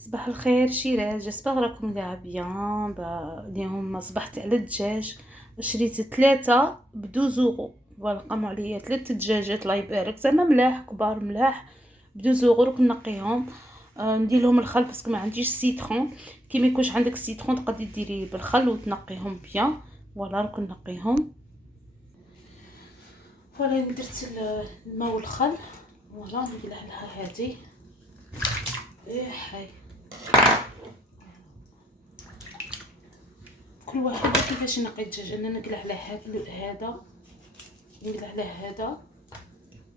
صباح الخير شيرات، جيسبر راكم لاعبين. اليوم صبحت على الدجاج، شريت 3 ب12 فوالا. قاموا عليا 3 دجاجات الله يبارك، زعما ملاح كبار ملاح ب12 راك نقيهم. ندير لهم الخل باسكو ما عنديش سيترون. كي ما يكونش عندك سيترون تقدري ديري بالخل وتنقيهم بيان. فوالا راك نقيهم. فوالا درت الماء والخل. فوالا نقلع لها هذه. هاي كل واحد كيفاش ينقي الدجاج. انا نقلع على هذا، نقلع على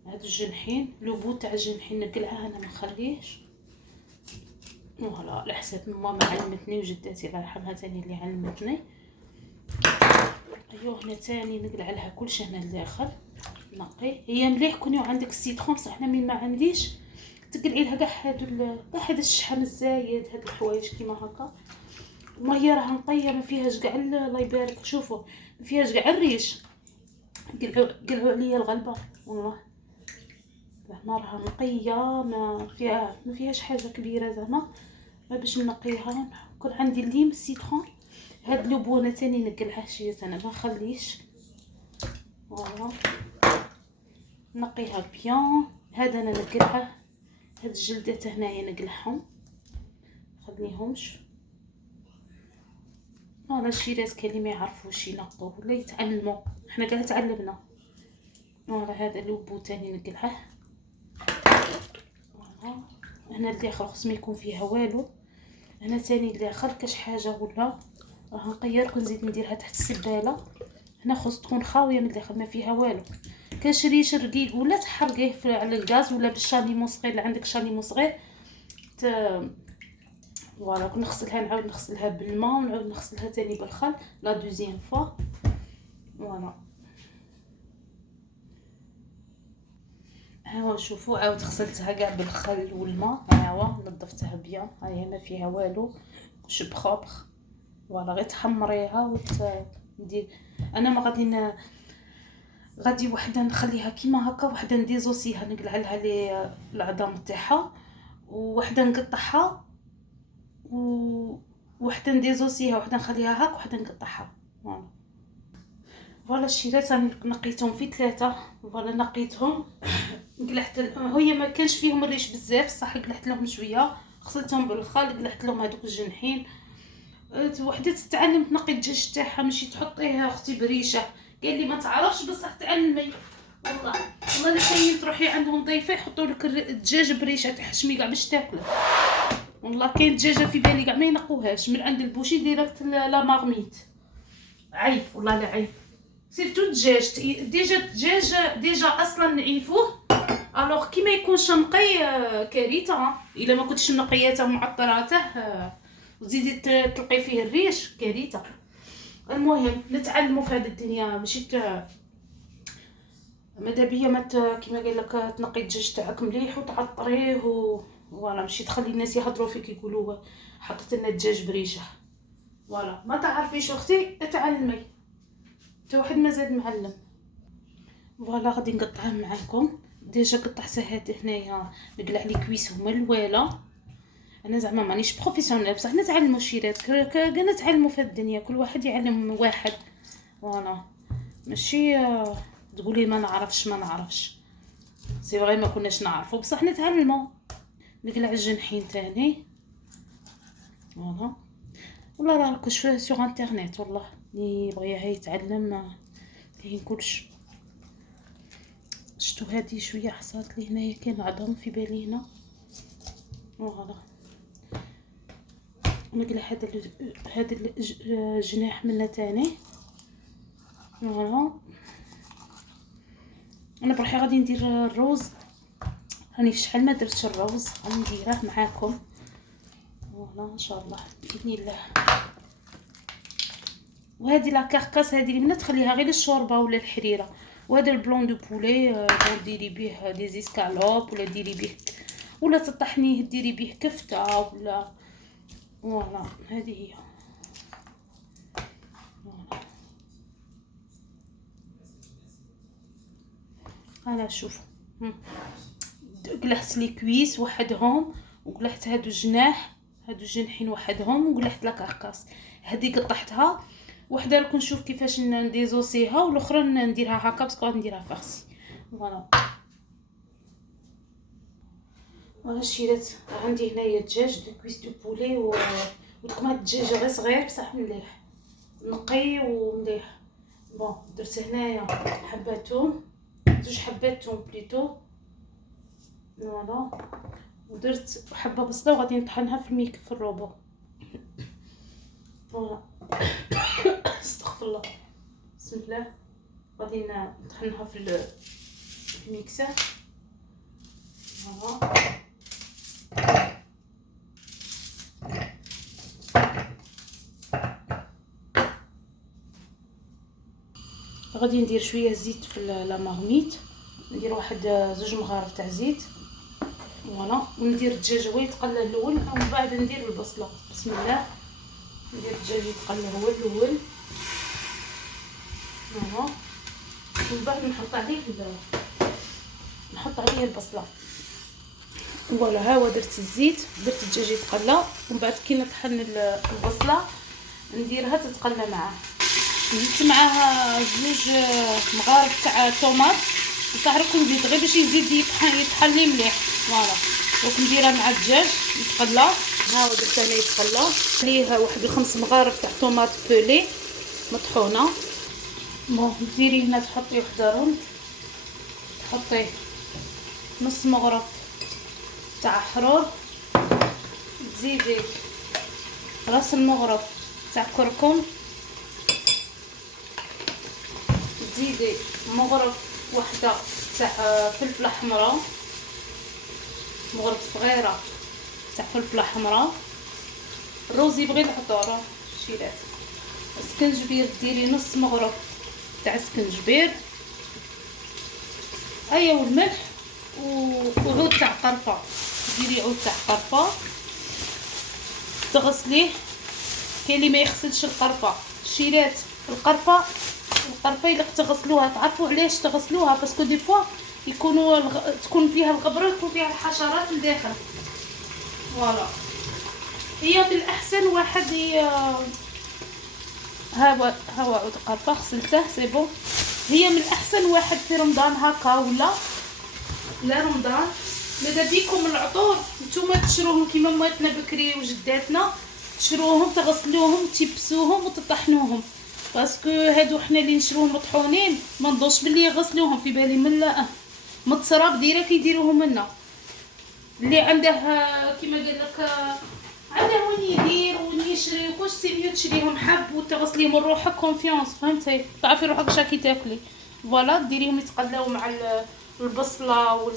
هاد الجنحين، لو بو تاع الجنحين نقلعه انا ما نخليهش. فوالا على حساب ماما علمتني وجدتي الله يرحمها تاني اللي علمتني. ايوه هنا تاني نقلع لها كلشي هنا الداخل نقي. هي مليح كون عندك السيترون، بصح انا من ما عنديش تقلعي لها كاع هذا الشحم الزايد، هاد الحوايج كيما هكا. ما هي راها نقيه ما فيهاش كاع الله يبارك. شوفوا ما فيهاش كاع الريش. قلعوا عليا الغلبه والله. زعما راها نقيه ما فيهاش حاجه كبيره زعما. باش نقيها كون عندي الليم السيترون. هاد اللبونه تاني نقلعها شويه انا ما نخليش. فوالا نقيها بيان. هذا انا نقلعه. هاد الجلدات هنايا نقلعهم خليهمش. فوالا الشيرات كاين اللي ما يعرفوش ينقوا ولا يتعلموا، حنا كاع تعلمنا. فوالا هذا اللبو تاني نقلعه. فوالا هنا الداخل خص ما يكون فيها والو. هنا تاني الداخل كاش حاجه ولا راه نقير كون نزيد نديرها تحت السباله. هنا خص تكون خاويه من الداخل ما فيها والو. كاش ريش رقيق ولا تحرقيه على الغاز ولا بالشاليمو صغير اللي عندك شاليمو صغير. فوالا كون نغسلها نعاود نغسلها بالماء ونعاود نغسلها تاني بالخل لا دوزيام فوا. فوالا هاو شوفوا عاود غسلتها كاع بالخل والماء. هاو نظفتها بيان، هاهي ما فيها والو كلشي بخوبر. فوالا غير تحمريها ندير انا ما غادي وحده نخليها كيما هكا، وحده نديزوسيها نقلع لها لي العظام تاعها، وحده نقطعها وحده نديزوسيها، وحده نخليها هاك وحده نقطعها. فوالا الشيرات راني نقيتهم في 3. فوالا نقيتهم قلعت هي ما كانش فيهم الريش بزاف صح، قلعت لهم شويه غسلتهم بالخل قلعت لهم هذوك الجنحين. وحده تتعلم تنقي الدجاج تاعها ماشي تحطيه اختي بريشه. قال لي ما تعرفش بصح تعلمي. والله اللي كاين تروحي عندهم ضيفه يحطوا لك الدجاج بريشه تحشمي كاع باش تاكله. والله كاين دجاجه في بالي كاع ما ينقوهاش من عند البوشي ديريكت لا مارميت. عيب والله لا عيب. سيرتو الدجاج ديجا اصلا نعيفوه. الوغ كي ما يكونش نقي كارثه. الا ما كنتش نقياته ومعطراته وزيدي تلقي فيه الريش كارثه. المهم نتعلموا في هذه الدنيا ماشي ماذا بيا كيما قال لك تنقي الدجاج تاعك مليح وتعطريه فوالا ماشي تخلي الناس يهضروا فيك يقولوا حطيت لنا الدجاج بريشه. فوالا ما تعرفيش اختي اتعلمي، حتى واحد مازال معلم. فوالا غادي نقطعها معاكم. ديجا قطعتها هاد هنايا نقلع لي كويسهم الوالا. انا زعما مانيش بروفيسيونيل بصح نتعلموا شيرات كاع نتعلموا في الدنيا، كل واحد يعلم واحد. فوالا ماشي تقولي ما نعرفش سي فري ما كناش نعرفوا بصح نتعلموا. نقلع الجنحين تاني. فوالا والله راه راكو سوغ انترنيت والله اللي بغيها يتعلم كاين كلشي. شتو هادي شويه حصلت لي هنايا كاين عظم في بالي هنا. فوالا نقلع هذا الجناح منه تاني. فوالا انا بروحي غادي ندير الروز، راني في شحال ما درتش الروز غادي نديره معاكم. فوالا ان شاء الله باذن الله. وهذه لا كاركاس هذه اللي منها تخليها غير للشوربه ولا الحريره. وهذا البلون دو بولي ديري به دي زيسكالوب ولا ديري به ولا تطحنيه ديري به كفته ولا. فوالا هذه هي. انا شوف قلعت لي كويس وحدهم وقلعت هادو الجناح هادو الجنحين وحدهم وقلحت لاكاركاس. هذه قطعتها وحده راكم نشوف كيفاش نديزوسيها والاخرى نديرها هكا باسكو غادي نديرها فارسي. فوالا وانا شيرات عندي هنايا دجاج دو كويس دو بولي ودكما الدجاج غير صغير بصح مليح نقي ومليح. بون درت هنايا حبات توم، 2 حبات توم بليتو. فوالا ودرت حبه بصله وغادي نطحنها في الروبو. فوالا استغفر الله بسم الله. غادي نطحنها في الميكسر. فوالا غادي ندير شويه زيت في لا مارميت، ندير واحد 2 مغارف تاع زيت. فوالا وندير الدجاج هو يتقلى الاول ومن بعد ندير البصله. بسم الله ندير الدجاج يتقلى هو الاول. فوالا ومن بعد نحط عليه البصله. فوالا ها هو درت الزيت، درت الدجاج يتقلى ومن بعد كي نطحن البصله نديرها تتقلى معاه. زدت معاها 2 مغارف تاع طوماط بصح راكم نزيد غير باش يزيد يطحن لي مليح. فوالا راكم نديرها مع الدجاج يتقلى. ها هو درت انا يتقلى عليه واحد 5 مغارف تاع طوماط بولي مطحونه. بون ديري هنا تحطي وحده رند، تحطي نص مغرف تاع حرور، تزيدي راس المغرف تاع كركم، تزيدي مغرف وحده تاع فلفله حمراء، مغرف صغيره تاع فلفله حمراء. الروز يبغي العطور شيلات. سكنجبير ديري نص مغرف تاع سكنجبير. ايا والملح وعود تاع قرفه، ديري عود تاع قرفه تغسليه. كاين اللي ما يغسلش القرفه شيلات. القرفه الا تغسلوها تعرفوا علاش تغسلوها؟ باسكو دي فوا تكون فيها الغبره ويكون فيها الحشرات لداخل. فوالا هي بالاحسن واحد ها هو عود قرفه غسلته سي بون. هي من الاحسن واحد في رمضان هكا ولا رمضان ماذا بيكم العطور نتوما تشروهم كيما مواتنا بكري وجداتنا، تشروهم تغسلوهم تيبسوهم وتطحنوهم. باسكو هادو حنا اللي نشروهم مطحونين ما نضوش باللي يغسلوهم. في بالي من لا من التراب ديريكت يديروهم لنا. اللي عنده كيما قال لك عنده وين يدير وين يشري وكلش سي ميو تشريهم حب وتغسليهم روحك كونفيونس. فهمتي؟ تعرفي روحك شاكي تاكلي. فوالا ديريهم يتقلاو مع البصله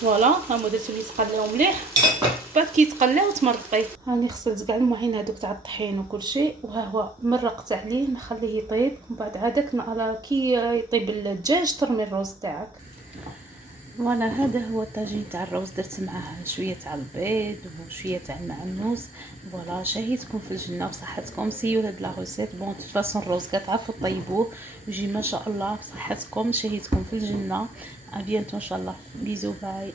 فوالا هما درتو لي يتقلاو مليح. بعد كي يتقلاو تمرقيه. هاني غسلت كاع المعين هذوك تاع الطحين وكل شيء وها هو مرقت عليه نخليه يطيب. ومن بعد عادك كي يطيب الدجاج ترمي الروز تاعك. فوالا هذا هو الطاجين تاع الروز. درت معاه شويه تاع البيض وشويه تاع المعنوس. فوالا شهيتكم في الجنه بصحتكم. سيو هاد لا روسيت. بون دو فاصون الروز كتعرفوا طيبوه يجي ما شاء الله بصحتكم. شهيتكم في الجنه. ابيانتو ان شاء الله. بيزو باي.